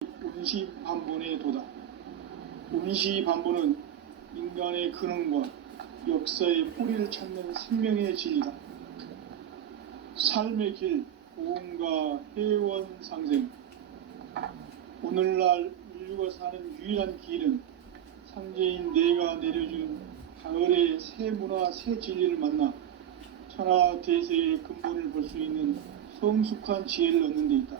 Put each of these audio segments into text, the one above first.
운시반본에 도다. 운시반본은 인간의 근원과 역사의 뿌리를 찾는 생명의 진리다. 삶의 길, 고음과 회원 상생. 오늘날 인류가 사는 유일한 길은 상제인 내가 내려준 가을의 새 문화, 새 진리를 만나 천하 대세의 근본을 볼 수 있는 성숙한 지혜를 얻는 데 있다.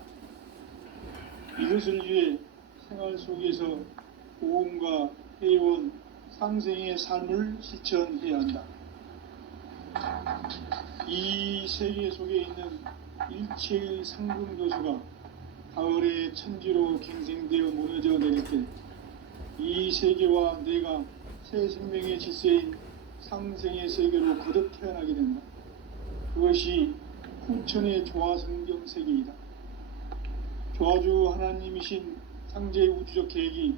이것을 위해 생활 속에서 고음과 회원, 상생의 삶을 실천해야 한다. 이 세계 속에 있는 일체의 상승교수가 가을의 천지로 갱생되어 무너져 내릴 때 이 세계와 내가 새 생명의 질서인 상생의 세계로 거듭 태어나게 된다. 그것이 후천의 조화성경 세계이다. 조화주 하나님이신 상제의 우주적 계획이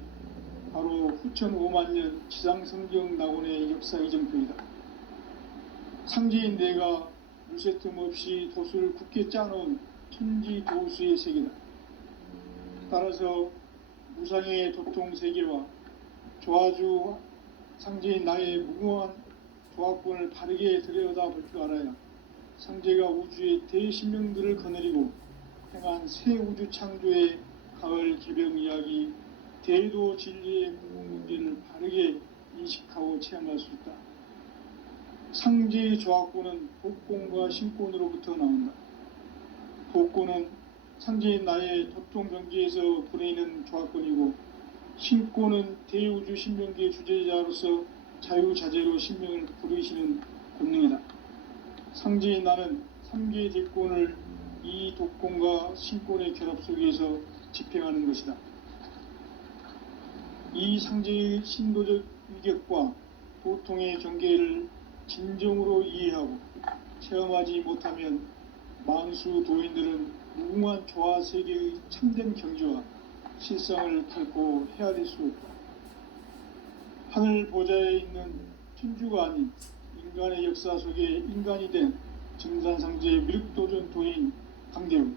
바로 후천 5만년 지상성경 낙원의 역사 이정표이다. 상제인 내가 물새틈 없이 도수를 굳게 짜놓은 천지 도수의 세계다. 따라서 무상의 도통 세계와 조화주 상제인 나의 무궁한 조합권을 바르게 들여다볼 줄 알아야 상제가 우주의 대신명들을 거느리고 행한 새 우주 창조의 가을 개병 이야기, 대도 진리의 궁극 문제를 바르게 인식하고 체험할 수 있다. 상제의 조합권은 복권과 신권으로부터 나온다. 복권은 상제인 나의 도통 경지에서 보내는 조합권이고, 신권은 대우주 신명기의 주제자로서 자유자재로 신명을 부르시는 권능이다. 상제인 나는 3개의 대권을 이 독권과 신권의 결합 속에서 집행하는 것이다. 이 상제의 신도적 위격과 도통의 경계를 진정으로 이해하고 체험하지 못하면 만수 도인들은 무궁한 조화 세계의 참된 경지와 실상을 결코 헤아릴 수 없다. 하늘 보좌에 있는 천주가 아닌 인간의 역사 속에 인간이 된 증산상제의 미륵도전 도인 강대우,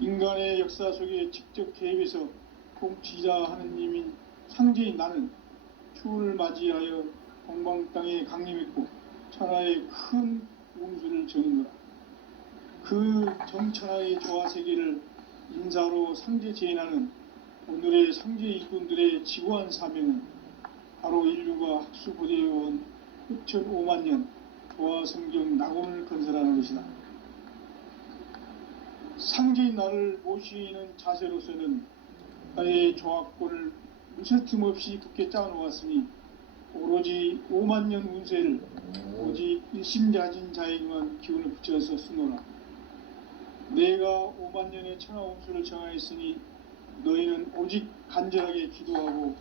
인간의 역사 속에 직접 개입해서 통치자 하느님인 상제인 나는 추운을 맞이하여 동방 땅에 강림했고 천하의 큰 운수를 정인노라. 그 정천하의 조화 세계를 인사로 상제 제인하는 오늘의 상제 일꾼들의 지구한 사명은 바로 인류가 학수고대해온 후천 5만년 조화 성경 낙원을 건설하는 것이다. 상제인 나를 모시는 자세로서는 나의 조합권을 무쇠틈 없이 굳게 짜놓았으니 오로지 5만년 운세를 오직 일심자진 자에게만 기운을 붙여서 쓰노라. 내가 5만년의 천하 운수를 정하였으니 너희는 오직 간절하게 기도하고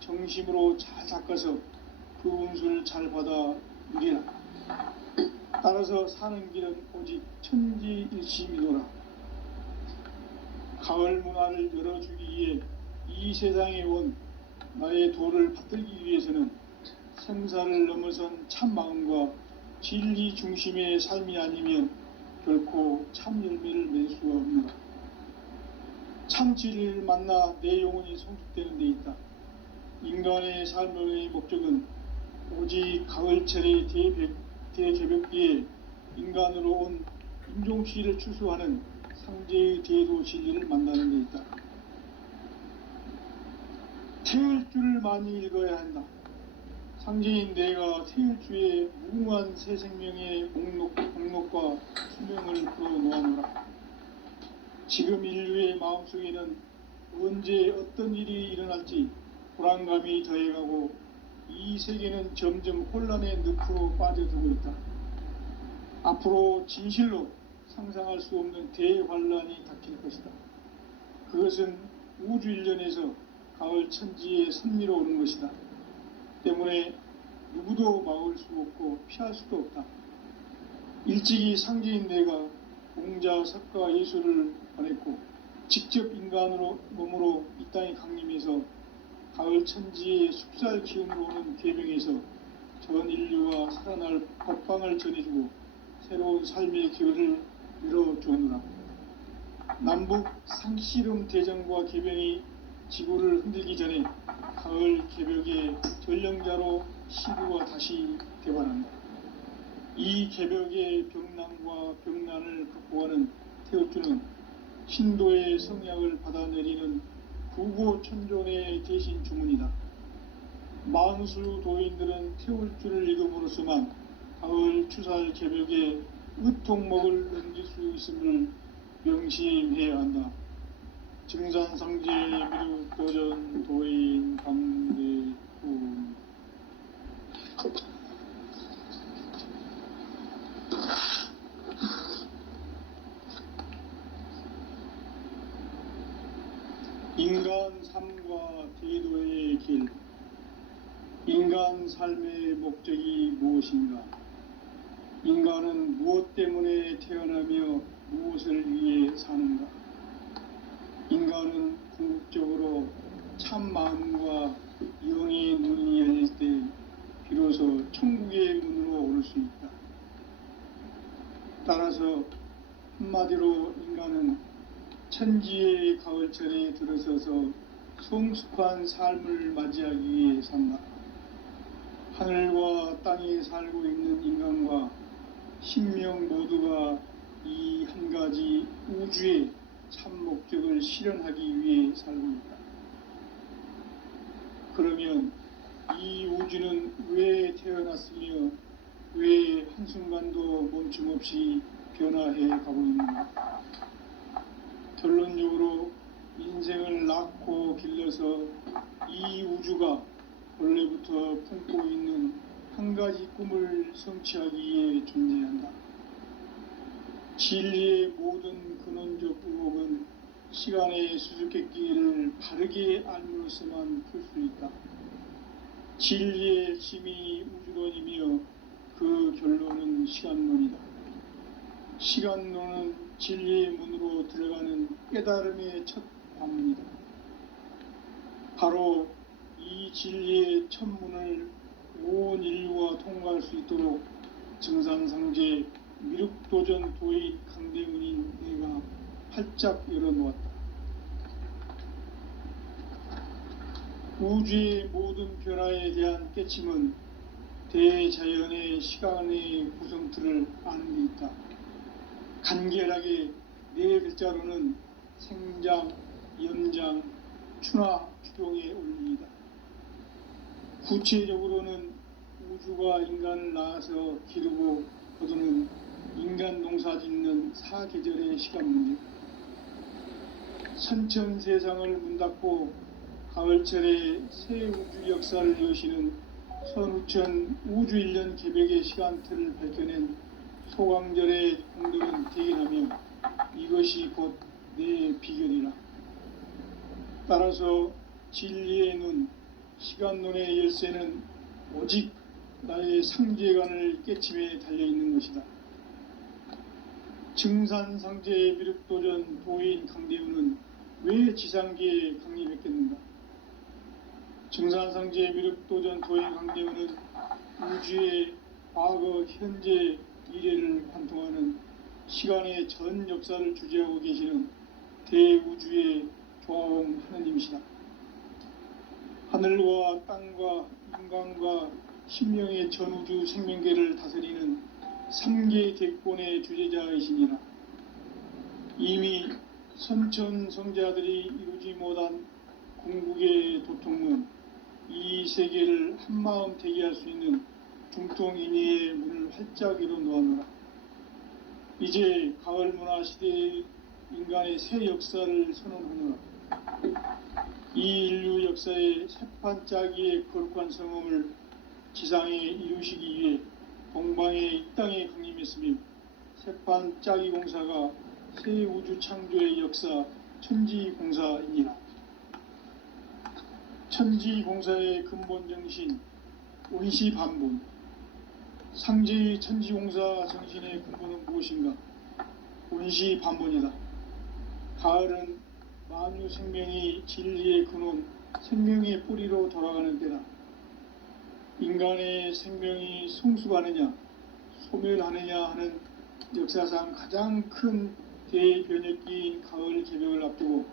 정심으로 잘 닦아서 그 운수를 잘 받아 누리라. 따라서 사는 길은 오직 천지일심이노라. 가을 문화를 열어주기 위해 이 세상에 온 나의 도를 받들기 위해서는 생사를 넘어선 참 마음과 진리 중심의 삶이 아니면 결코 참 열매를 맺을 수가 없노라. 참 진리를 만나 내 영혼이 성숙되는 데 있다. 인간의 삶의 목적은 오직 가을철의 대개벽기에 인간으로 온 인종시를 추수하는 상제의 대도 진리를 만나는 데 있다. 태을 줄을 많이 읽어야 한다. 상제인 내가 태을주의 무궁한 새 생명의 목록과 수명을 풀어놓아노라. 지금 인류의 마음속에는 언제 어떤 일이 일어날지 불안감이 더해가고 이 세계는 점점 혼란의 늪으로 빠져들고 있다. 앞으로 진실로 상상할 수 없는 대환란이 닥칠 것이다. 그것은 우주 일련에서 가을 천지의 섭리로 오는 것이다. 때문에 누구도 막을 수 없고 피할 수도 없다. 일찍이 상제인 내가 공자, 석가, 예수를 보냈고 직접 인간으로 몸으로 이 땅에 강림해서 가을 천지의 숲살 기운으로 오는 계명에서 전 인류와 살아날 법방을 전해주고 새로운 삶의 기회를 열어주었노라. 남북 상씨름 대전과 개병이 지구를 흔들기 전에 가을 개벽의 전령자로 시구가 다시 되관한다. 이 개벽의 병난과 병난을 극복하는 태울주는 신도의 성약을 받아내리는 구고천존의 대신 주문이다. 만수 도인들은 태울주를 읽음으로써만 가을 추살 개벽의 의통목을 넘길 수 있음을 명심해야 한다. 증산상제 미륵도전 도인 강대훈. 인간 삶과 대도의 길. 인간 삶의 목적이 무엇인가? 인간은 무엇 때문에 태어나며 무엇을 위해 사는가? 인간은 궁극적으로 참 마음과 영의 눈이 열릴 때 비로소 천국의 문으로 오를 수 있다. 따라서 한마디로 인간은 천지의 가을철에 들어서서 성숙한 삶을 맞이하기 위해 산다. 하늘과 땅에 살고 있는 인간과 신명 모두가 이 한 가지 우주의 참 목적을 실현하기 위해 살고 있다. 그러면 이 우주는 왜 태어났으며 왜 한순간도 멈춤없이 변화해 가고 있는가? 결론적으로 인생을 낳고 길러서 이 우주가 원래부터 품고 있는 한 가지 꿈을 성취하기 위해 존재한다. 진리의 모든 근원적 의혹은 시간의 수수께끼를 바르게 알므로서만 풀 수 있다. 진리의 핵심이 우주론이며 그 결론은 시간론이다. 시간론은 진리의 문으로 들어가는 깨달음의 첫 관문이다. 바로 이 진리의 첫 문을 온 인류가 통과할 수 있도록 증산상제 미륵도전 도인 강대훈인 내가 활짝 열어놓았다. 우주의 모든 변화에 대한 깨침은 대자연의 시간의 구성틀을 아는 데 있다. 간결하게 네 글자로는 생장, 연장, 추나 추동의 원리이다. 구체적으로는 우주가 인간을 낳아서 기르고 거두는 인간 농사 짓는 사계절의 시간 문제. 선천 세상을 문 닫고 가을철에 새 우주 역사를 여시는 선우천 우주 1년 개벽의 시간틀을 밝혀낸 소강절의 공덕은 대견하며 이것이 곧 내 비결이라. 따라서 진리의 눈, 시간론의 열쇠는 오직 나의 상제관을 깨침에 달려있는 것이다. 증산상제 미륵도전 도인 강대훈은 왜 지상계에 강림했겠는가? 증산상제 미륵도전 도인 강대훈은 우주의 과거, 현재, 미래를 관통하는 시간의 전 역사를 주재하고 계시는 대우주의 조화원 하느님이시다. 하늘과 땅과 인간과 신명의 전우주 생명계를 다스리는 3계 객본의 주제자이시니라. 이미 선천성자들이 이루지 못한 궁극의 도통문, 이 세계를 한마음 되게 할 수 있는 중통인의의 문을 활짝 열어놓았노라. 이제 가을 문화 시대의 인간의 새 역사를 선언하노라. 이 인류 역사의 새판짜기의 거룩한 성음을 지상에 이루시기 위해 동방의 이 땅에 강림했으며 새판짜기 공사가 새 우주 창조의 역사 천지공사이니라. 천지공사의 근본 정신 온시반본. 상제의 천지공사 정신의 근본은 무엇인가? 온시반본이다. 가을은 만유 생명이 진리의 근원, 생명의 뿌리로 돌아가는 때다. 인간의 생명이 성숙하느냐, 소멸하느냐 하는 역사상 가장 큰 대변혁기인 가을 개벽을 앞두고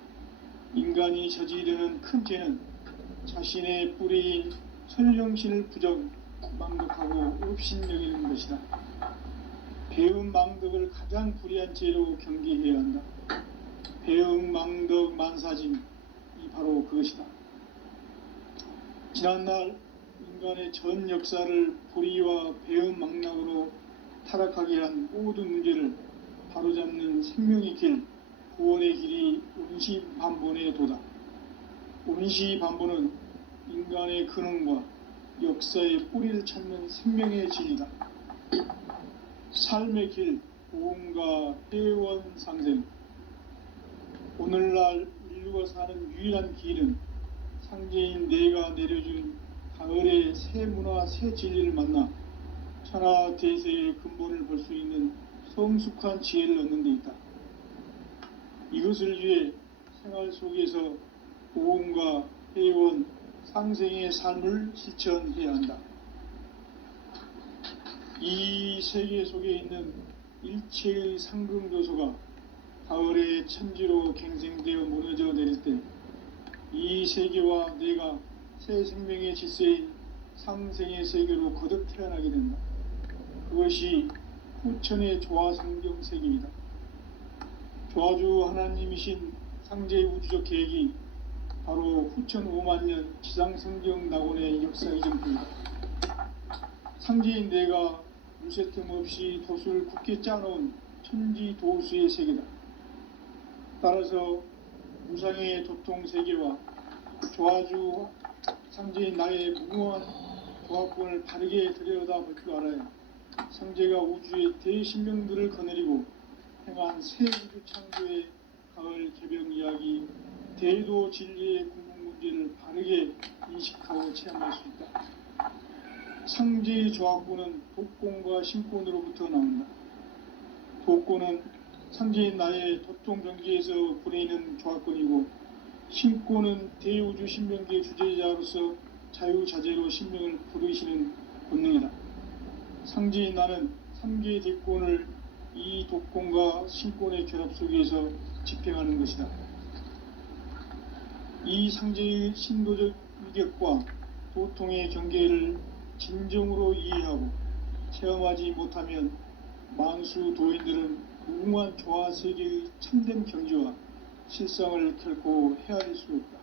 인간이 저지르는 큰 죄는 자신의 뿌리인 설령신을 망독하고 업신여기는 것이다. 배움 망덕을 가장 불의한 죄로 경계해야 한다. 배움 망덕 만사짐이 바로 그것이다. 지난날 인간의 전 역사를 불의와 배움 망락으로 타락하게 한 모든 문제를 바로잡는 생명의 길, 구원의 길이 온시반본의 도다. 온시반본은 인간의 근원과 역사의 뿌리를 찾는 생명의 진리다. 삶의 길, 보험과 회원 상생. 오늘날 인류가 사는 유일한 길은 상제인 내가 내려준 가을의 새 문화, 새 진리를 만나 천하 대세의 근본을 볼 수 있는 성숙한 지혜를 얻는 데 있다. 이것을 위해 생활 속에서 보험과 회원, 상생의 삶을 실천해야 한다. 이 세계 속에 있는 일체의 상금 요소가 가을의 천지로 갱생되어 무너져 내릴 때 이 세계와 내가 새 생명의 질서인 상생의 세계로 거듭 태어나게 된다. 그것이 후천의 조화성경 세계이다. 조화주 하나님이신 상제의 우주적 계획이 바로 후천 5만년 지상성경 낙원의 역사의 전부이다. 상제인 내가 무쇠틈 없이 도수를 굳게 짜놓은 천지 도수의 세계다. 따라서 무상의 도통 세계와 조화주 상제인 나의 무궁한 조합권을 바르게 들여다볼 줄 알아야 상제가 우주의 대신명들을 거느리고 행한 새 우주 창조의 가을 개벽 이야기, 대도 진리의 궁극 문제를 바르게 인식하고 체험할 수 있다. 상제의 조합권은 독권과 신권으로부터 나온다. 독권은 상제인 나의 도통 경지에서 부리는 조합권이고, 신권은 대우주 신명계 주제자로서 자유자재로 신명을 부르시는 본능이다. 상제인 나는 3개의 대권을 이 독권과 신권의 결합 속에서 집행하는 것이다. 이 상제의 신도적 위격과 도통의 경계를 진정으로 이해하고 체험하지 못하면 만수 도인들은 무궁한 조화 세계의 참된 경지와 실상을 결코 헤아릴 수 없다.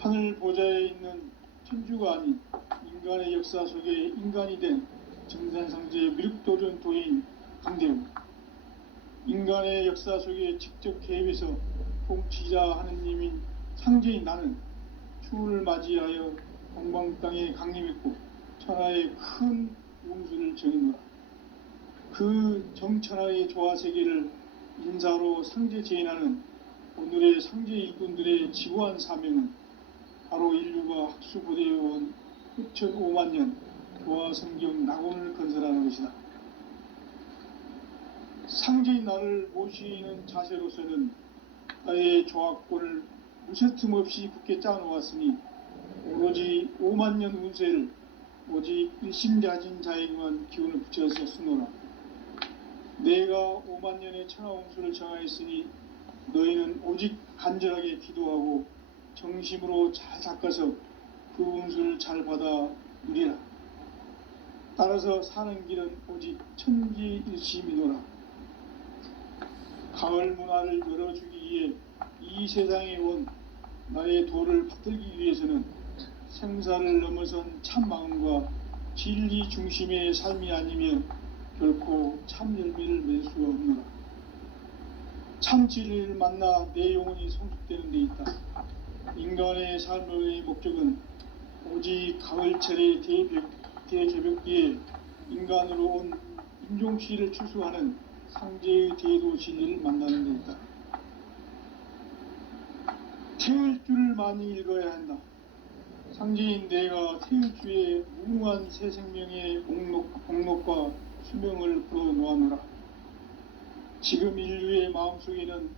하늘 보좌에 있는 천주가 아닌 인간의 역사 속에 인간이 된 정산상제의 미륵도전 도인 강대우, 인간의 역사 속에 직접 개입해서 통치자 하느님인 상제인 나는 추를 맞이하여 동방 땅에 강림했고 천하의 큰 용수를 정했노라. 그 정천하의 조화 세계를 인사로 상제 제인하는 오늘의 상제 일꾼들의 지구한 사명은 바로 인류가 학수고대해온 후천 5만년 조화성경 낙원을 건설하는 것이다. 상제인 나를 모시는 자세로서는 나의 조합권을 무쇠틈 없이 굳게 짜놓았으니 오로지 5만년 운세를 오직 일심자진 자에게만 기운을 붙여서 쓰노라. 내가 5만년의 천하홍수를 정하였으니 너희는 오직 간절하게 기도하고 정심으로 잘 닦아서 그 운수를 잘 받아 누리라. 따라서 사는 길은 오직 천지일심이노라. 가을 문화를 열어주기 위해 이 세상에 온 나의 도를 받들기 위해서는 생사를 넘어선 참 마음과 진리 중심의 삶이 아니면 결코 참 열매를 맺을 수가 없노라. 참 진리를 만나 내 영혼이 성숙되는 데 있다. 인간의 삶의 목적은 오직 가을철의 대개벽기에 인간으로 온 인종씨를 추수하는 상제의 대도 진리를 만나는 데 있다. 태울 줄을 많이 읽어야 한다. 상제인 내가 태울 주의 무궁한 새 생명의 목록과 수명을 풀어놓아노라. 지금 인류의 마음속에는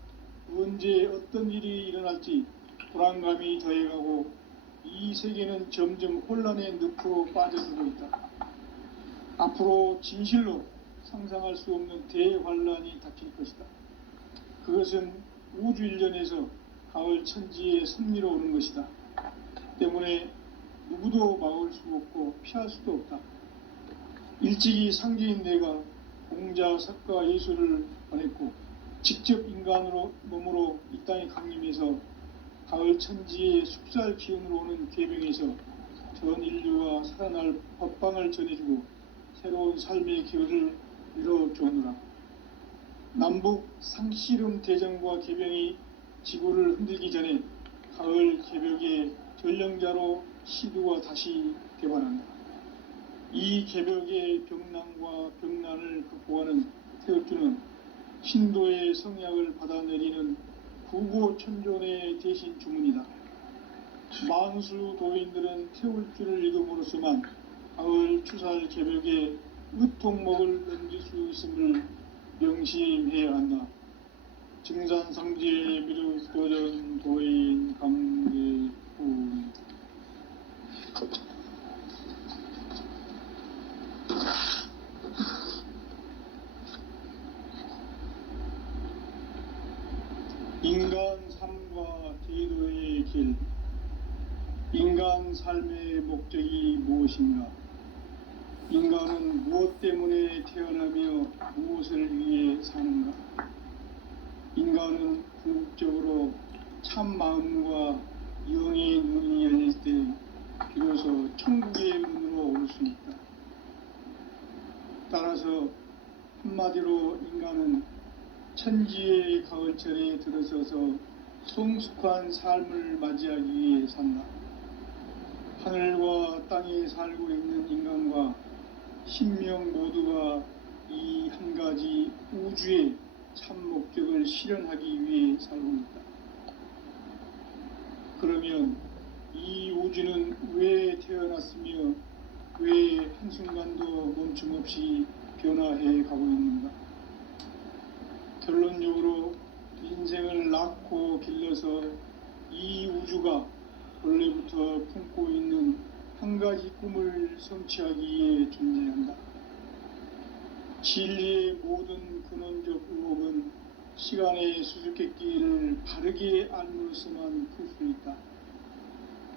언제 어떤 일이 일어날지 불안감이 더해가고 이 세계는 점점 혼란의 늪으로 빠져들고 있다. 앞으로 진실로 상상할 수 없는 대환란이 닥칠 것이다. 그것은 우주 일련에서 가을 천지의 섭리로 오는 것이다. 때문에 누구도 막을 수 없고 피할 수도 없다. 일찍이 상제인 내가 공자, 석가, 예수를 보냈고 직접 인간으로 몸으로 이 땅에 강림해서 가을 천지의 숙살 기운으로 오는 계병에서 전 인류가 살아날 법방을 전해주고 새로운 삶의 기회를 이뤄주오노라. 남북 상씨름 대전과 계병이 지구를 흔들기 전에 가을 개벽의 전령자로 시두가 다시 개발한다. 이 개벽의 병난과 병난을 극복하는 태극주는 신도의 성약을 받아내리는 구고천존의 대신 주문이다. 만수 도인들은 태울주를 읽음으로써만 가을 추살 개벽의 의통목을 넘길 수 있음을 명심해야 한다. 증산상제 미륵도전 도인 강대훈. 인간 삶과 제도의 길. 인간 삶의 목적이 무엇인가? 인간은 무엇 때문에 태어나며 무엇을 위해 사는가? 인간은 궁극적으로 참 마음과 영의 눈이 열릴 때 비로소 천국의 문으로 올 수 있다. 따라서 한마디로 인간은 천지의 가을철에 들어서서 성숙한 삶을 맞이하기 위해 산다. 하늘과 땅에 살고 있는 인간과 신명 모두가 이 한 가지 우주의 참 목적을 실현하기 위해 살고 있다. 그러면 이 우주는 왜 태어났으며 왜 한순간도 멈춤없이 변화해 가고 있는가? 결론적으로 인생을 낳고 길러서 이 우주가 원래부터 품고 있는 한 가지 꿈을 성취하기 위해 존재한다. 진리의 모든 근원적 의혹은 시간의 수수께끼를 바르게 알므로서만 풀 수 있다.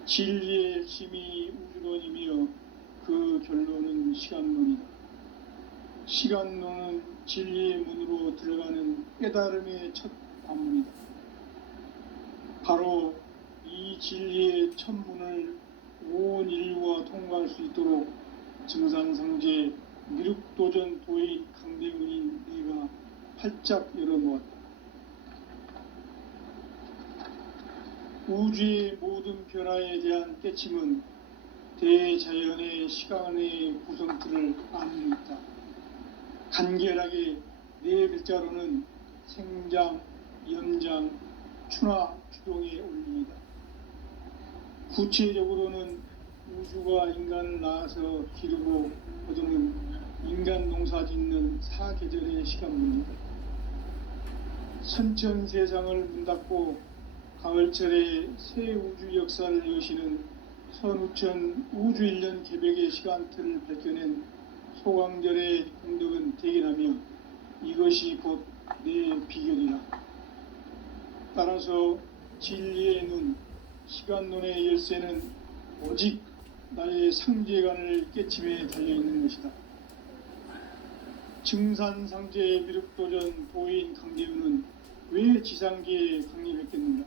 진리의 핵심이 우주론이며 그 결론은 시간론이다. 시간론은 진리의 문으로 들어가는 깨달음의 첫 관문이다. 바로 이 진리의 첫 문을 온 인류가 통과할 수 있도록 증산상제 미륵도전 도인 강대훈인 네가 활짝 열어놓았다. 우주의 모든 변화에 대한 깨침은 대자연의 시간의 구성틀을 아는 데 있다. 간결하게 네 글자로는 생장, 연장, 추나 추동의 원리이다. 구체적으로는 우주가 인간을 낳아서 기르고 거두는 인간 농사 짓는 사계절의 시간문이다. 선천세상을 문닫고 가을철에 새 우주 역사를 여시는 선우천 우주일년 개벽의 시간틀을 밝혀낸 소강절의 공덕은 대견하며 이것이 곧 내 비결이라. 따라서 진리의 눈, 시간론의 열쇠는 오직 나의 상제관을 깨침에 달려있는 것이다. 증산상제 미륵도전 도인 강대훈은 왜 지상계에 강림했겠는가?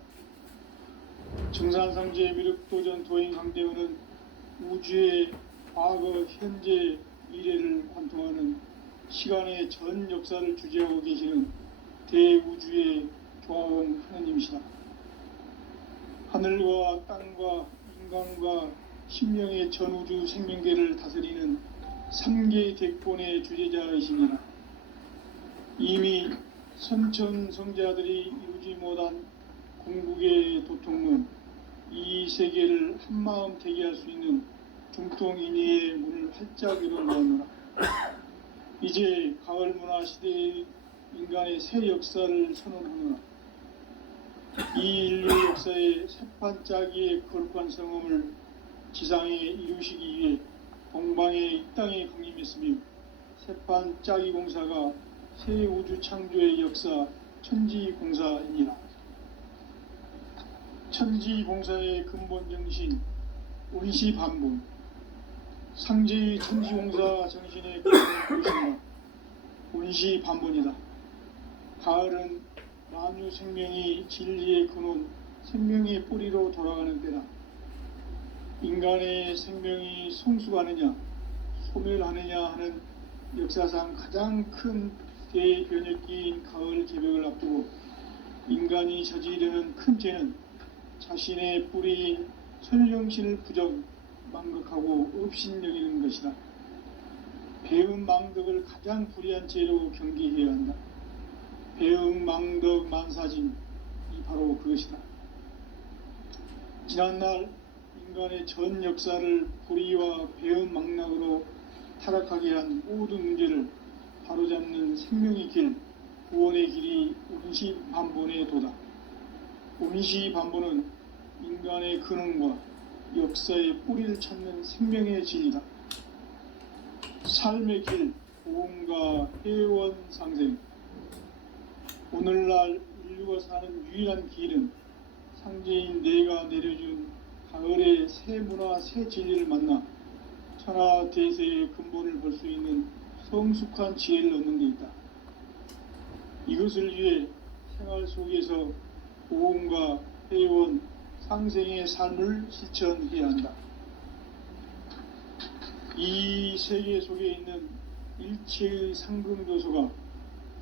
증산상제 미륵도전 도인 강대훈은 우주의 과거, 현재, 미래를 관통하는 시간의 전 역사를 주재하고 계시는 대우주의 조화원 하느님이시다. 하늘과 땅과 인간과 신명의 전우주 생명계를 다스리는 3개 대권의 주제자이시니라. 이미 선천 성자들이 이루지 못한 궁극의 도통문, 이 세계를 한마음 되게 할 수 있는 중통인의의 문을 활짝 열어놓으라. 이제 가을 문화 시대의 인간의 새 역사를 선언하노라. 이 인류 역사의 새판짜기의 거룩한 성음을 지상에 이루시기 위해 동방의 이 땅에 강림했으며 태판 짜기 공사가 새 우주 창조의 역사 천지공사이니라. 천지공사의 근본 정신 운시반본, 상제의 천지공사 정신의 근본 무엇인가? 운시반본이다. 가을은 만유 생명이 진리의 근원, 생명의 뿌리로 돌아가는 때다. 인간의 생명이 성숙하느냐 소멸하느냐 하는 역사상 가장 큰 대변혁기인 가을 개벽을 앞두고 인간이 저지르는 큰 죄는 자신의 뿌리인 설령신을 부정 망극하고 업신여기는 것이다. 배음 망덕을 가장 불의한 죄로 경계해야 한다. 배음 망덕 만사진이 바로 그것이다. 지난날 인간의 전 역사를 불의와 배음 망락으로 타락하게 한 모든 문제를 바로잡는 생명의 길, 구원의 길이 운시반본의 도다. 운시반본은 인간의 근원과 역사의 뿌리를 찾는 생명의 진리다. 삶의 길, 보험과 회원 상생. 오늘날 인류가 사는 유일한 길은 상제인 내가 내려준 가을의 새 문화, 새 진리를 만나 천하 대세의 근본을 볼 수 있는 성숙한 지혜를 얻는 데 있다. 이것을 위해 생활 속에서 보험과 회원, 상생의 삶을 실천해야 한다. 이 세계 속에 있는 일체의 상금조소가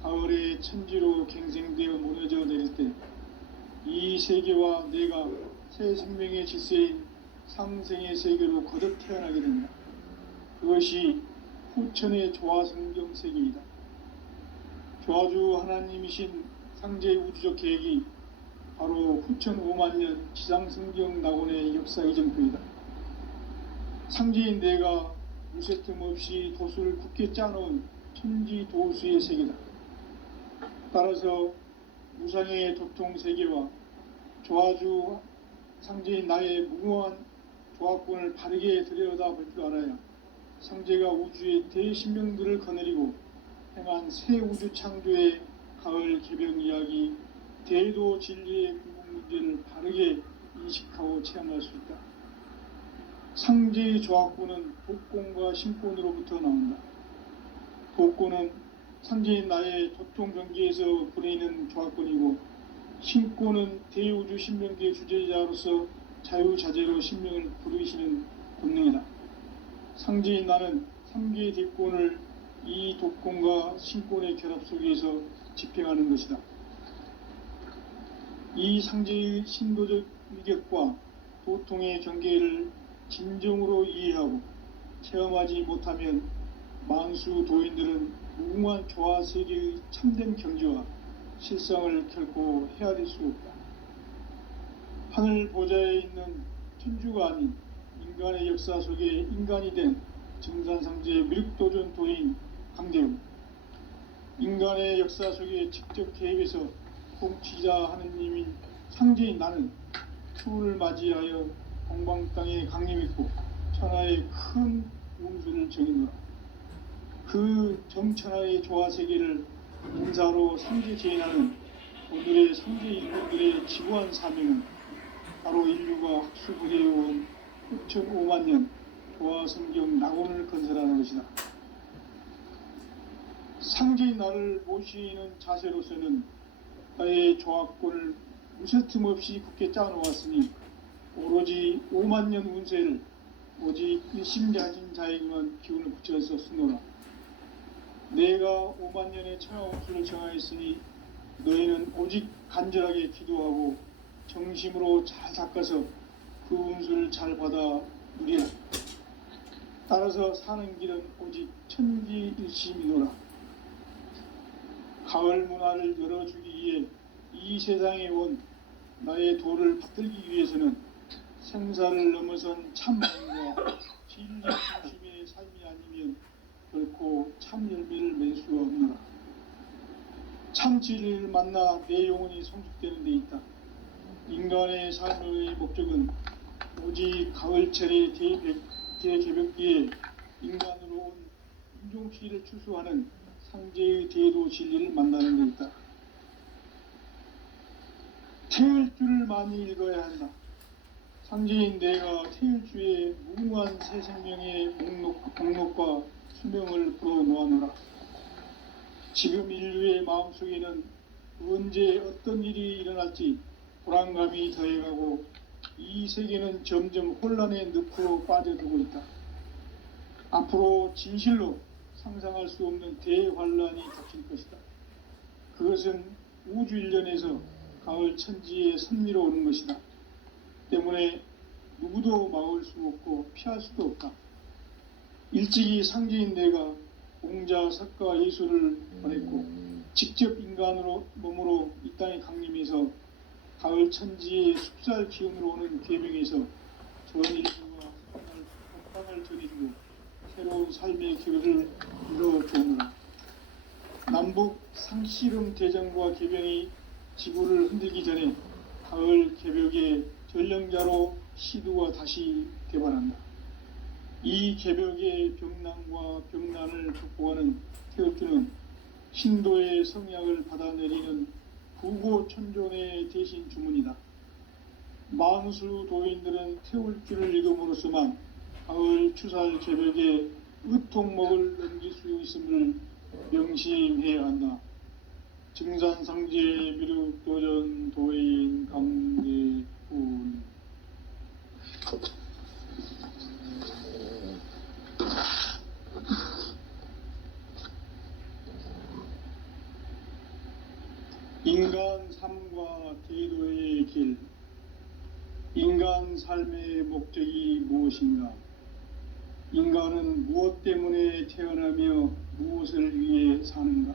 가을의 천지로 갱생되어 무너져 내릴 때 이 세계와 내가 새 생명의 질서인 상생의 세계로 거듭 태어나게 된다. 그것이 후천의 조화성경 세계이다. 조화주 하나님이신 상제 우주적 계획이 바로 후천 5만년 지상성경 낙원의 역사 이정표이다. 상제인 내가 무쇠 틈 없이 도수를 굳게 짜놓은 천지 도수의 세계다. 따라서 무상의 도통 세계와 조화주 상제인 나의 무궁한 조합권을 바르게 들여다볼 줄 알아야 상제가 우주의 대신명들을 거느리고 행한 새 우주 창조의 가을 개벽 이야기, 대도 진리의 궁극 문제를 바르게 인식하고 체험할 수 있다. 상제의 조합권은 독권과 신권으로부터 나온다. 독권은 상제인 나의 도통 경계에서 부리는 조합권이고, 신권은 대우주 신명계의 주제자로서 자유자재로 신명을 부르시는 권능이다. 상제인 나는 3개의 뒷권을 이 독권과 신권의 결합 속에서 집행하는 것이다. 이 상제의 신도적 위격과 도통의 경계를 진정으로 이해하고 체험하지 못하면 만수 도인들은 무궁한 조화 세계의 참된 경지와 실상을 결코 헤아릴 수 없다. 하늘 보좌에 있는 천주가 아닌 인간의 역사 속에 인간이 된 증산상제의 밀도전 도인 강대웅, 인간의 역사 속에 직접 개입해서 통치자 하느님인 상제인 나는 추후를 맞이하여 동방 땅에 강림했고 천하의 큰 운수를 정의노라. 그 정천하의 조화 세계를 인사로 상제 제인하는 오늘의 상제 일꾼들의 지구한 사명은 바로 인류가 학수부대해온 6,500,000년 조화성경 낙원을 건설하는 것이다. 상제인 나를 모시는 자세로서는 나의 조합권을 무쇠틈 없이 굳게 짜놓았으니 오로지 50,000년 운세를 오직 일심자진 자에게만 기운을 붙여서 쓰노라. 내가 50,000년의 천하운수를 정하였으니 너희는 오직 간절하게 기도하고 정심으로 잘 닦아서 그 운수를 잘 받아 누리라. 따라서 사는 길은 오직 천지일심이노라. 가을 문화를 열어주기 위해 이 세상에 온 나의 도를 받들기 위해서는 생사를 넘어선 참마음과 진리 중심의 삶이 아니면 결코 참 열매를 맺을 수가 없노라. 참 진리를 만나 내 영혼이 성숙되는 데 있다. 인간의 삶의 목적은 오직 가을철의 대개벽기에 인간으로 온 인종피해를 추수하는 상제의 대도 진리를 만나는 것이다. 태을 줄을 많이 읽어야 한다. 상제인 내가 태일주의 무궁한 새 생명의 목록과 수명을 풀어놓아노라. 지금 인류의 마음속에는 언제 어떤 일이 일어날지 불안감이 더해가고 이 세계는 점점 혼란의 늪으로 빠져들고 있다. 앞으로 진실로 상상할 수 없는 대환란이 닥칠 것이다. 그것은 우주 일련에서 가을 천지에 선미로 오는 것이다. 때문에 누구도 막을 수 없고 피할 수도 없다. 일찍이 상제인 내가 공자, 석가, 예수를 보냈고 직접 인간으로 몸으로 이 땅에 강림해서 가을 천지의 숲살 기운으로 오는 계명에서 전 인류가 법방을 전해주고 새로운 삶의 기회를 이뤄주느라. 남북 상씨름 대전과 개병이 지구를 흔들기 전에 가을 개벽의 전령자로 시두가 다시 개발한다. 이 개벽의 병난과 병난을 극복하는 태극기는 신도의 성약을 받아내리는 부고천존의 대신 주문이다. 만수 도인들은 태울주를 읽음으로써만 가을 추살 개벽의 의통목을 넘길 수 있음을 명심해야 한다. 증산상제 미륵도전 도인 강대훈. 인간 삶과 대도의 길. 인간 삶의 목적이 무엇인가? 인간은 무엇 때문에 태어나며 무엇을 위해 사는가?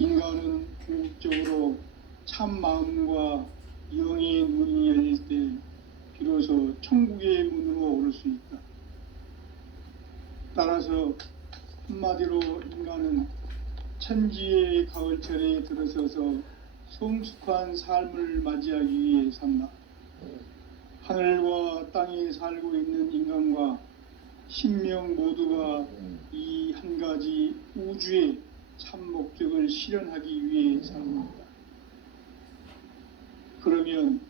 인간은 궁극적으로 참 마음과 영의 문이 열릴 때 비로소 천국의 문으로 오를 수 있다. 따라서 한마디로 인간은 천지의 가을철에 들어서서 성숙한 삶을 맞이하기 위해 산다. 하늘과 땅에 살고 있는 인간과 신명 모두가 이 한 가지 우주의 참 목적을 실현하기 위해 사는 것이다. 그러면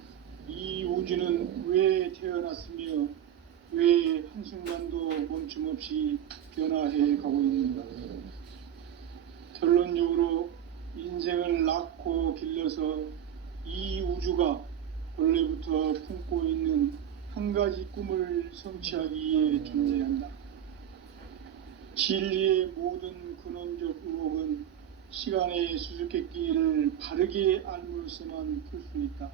이 우주는 왜 태어났으며 왜 한순간도 멈춤없이 변화해 가고 있는가? 결론적으로 인생을 낳고 길러서 이 우주가 원래부터 품고 있는 한 가지 꿈을 성취하기 위해 존재한다. 진리의 모든 근원적 의혹은 시간의 수수께끼를 바르게 알므로서만 풀 수 있다.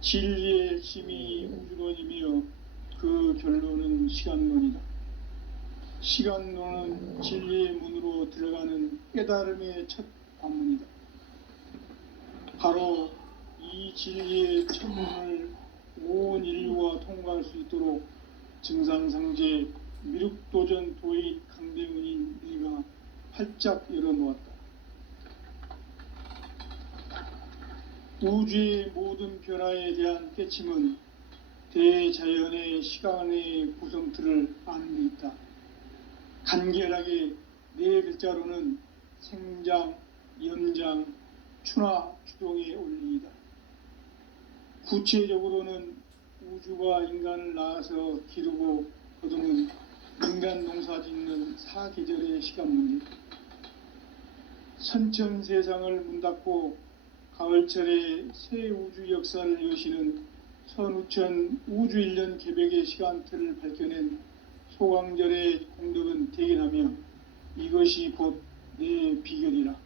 진리의 핵심이 우주론이며 그 결론은 시간론이다. 시간론은 진리의 문으로 들어가는 깨달음의 첫 관문이다. 바로 이 진리의 첫 문을 온 인류가 통과할 수 있도록 증산상제 미륵도전 도인 강대훈인 네가 활짝 열어놓았다. 우주의 모든 변화에 대한 깨침은 대자연의 시간의 구성틀을 아는 데 있다. 간결하게 네 글자로는 생장, 연장, 추나 추동의 원리이다. 구체적으로는 우주가 인간을 낳아서 기르고 거두는 인간 농사 짓는 사계절의 시간 문제. 선천 세상을 문 닫고 가을철에 새 우주 역사를 여시는 선우천 우주일년 개벽의 시간틀을 밝혀낸 소강절의 공덕은 대견하며 이것이 곧 내 비결이라.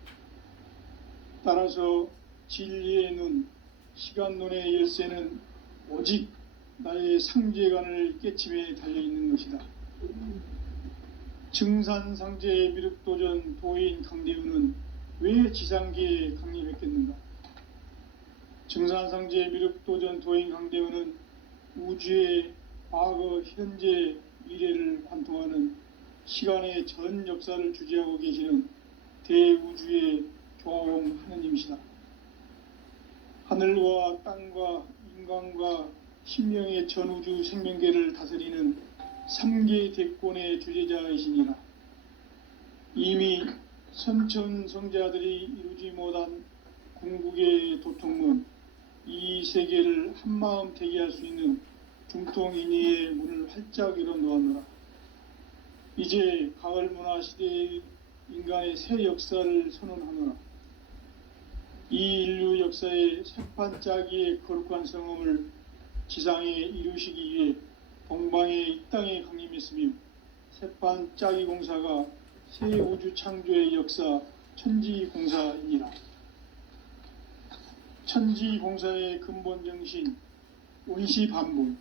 따라서 진리의 눈, 시간론의 열쇠는 오직 나의 상제관을 깨침에 달려있는 것이다. 증산상제 미륵도전 도인 강대훈은 왜 지상계에 강림했겠는가? 증산상제 미륵도전 도인 강대훈은 우주의 과거, 현재, 미래를 관통하는 시간의 전 역사를 주재하고 계시는 대우주의 조화용 하느님이시다. 하늘과 땅과 인간과 신명의 전우주 생명계를 다스리는 삼계 대권의 주제자이시니라. 이미 선천성자들이 이루지 못한 궁극의 도통문, 이 세계를 한마음 되게 할 수 있는 중통인의의 문을 활짝 열어놓았노라. 이제 가을 문화 시대의 인간의 새 역사를 선언하노라. 이 인류 역사의 새판짜기의 거룩한 성음을 지상에 이루시기 위해 동방의 이 땅에 강림했으며, 새판짜기 공사가 새 우주 창조의 역사 천지공사이니라. 천지공사의 근본 정신 운시반복.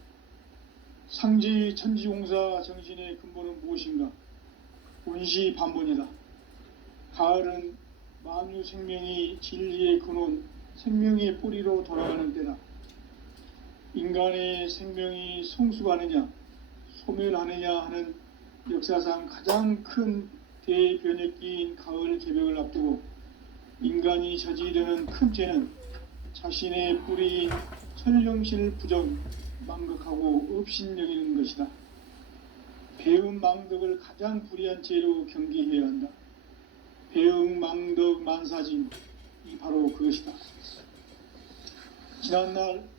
상제의 천지공사 정신의 근본은 무엇인가? 운시반복이다. 가을은 만유 생명이 진리의 근원, 생명의 뿌리로 돌아가는 때다. 인간의 생명이 성숙하느냐, 소멸하느냐 하는 역사상 가장 큰 대변혁기인 가을 개벽을 앞두고 인간이 저지르는 큰 죄는 자신의 뿌리인 천령신을 부정, 망극하고 업신여기는 것이다. 배음 망덕을 가장 불의한 죄로 경계해야 한다. 배음 망덕 만사진, 이 바로 그것이다. 지난날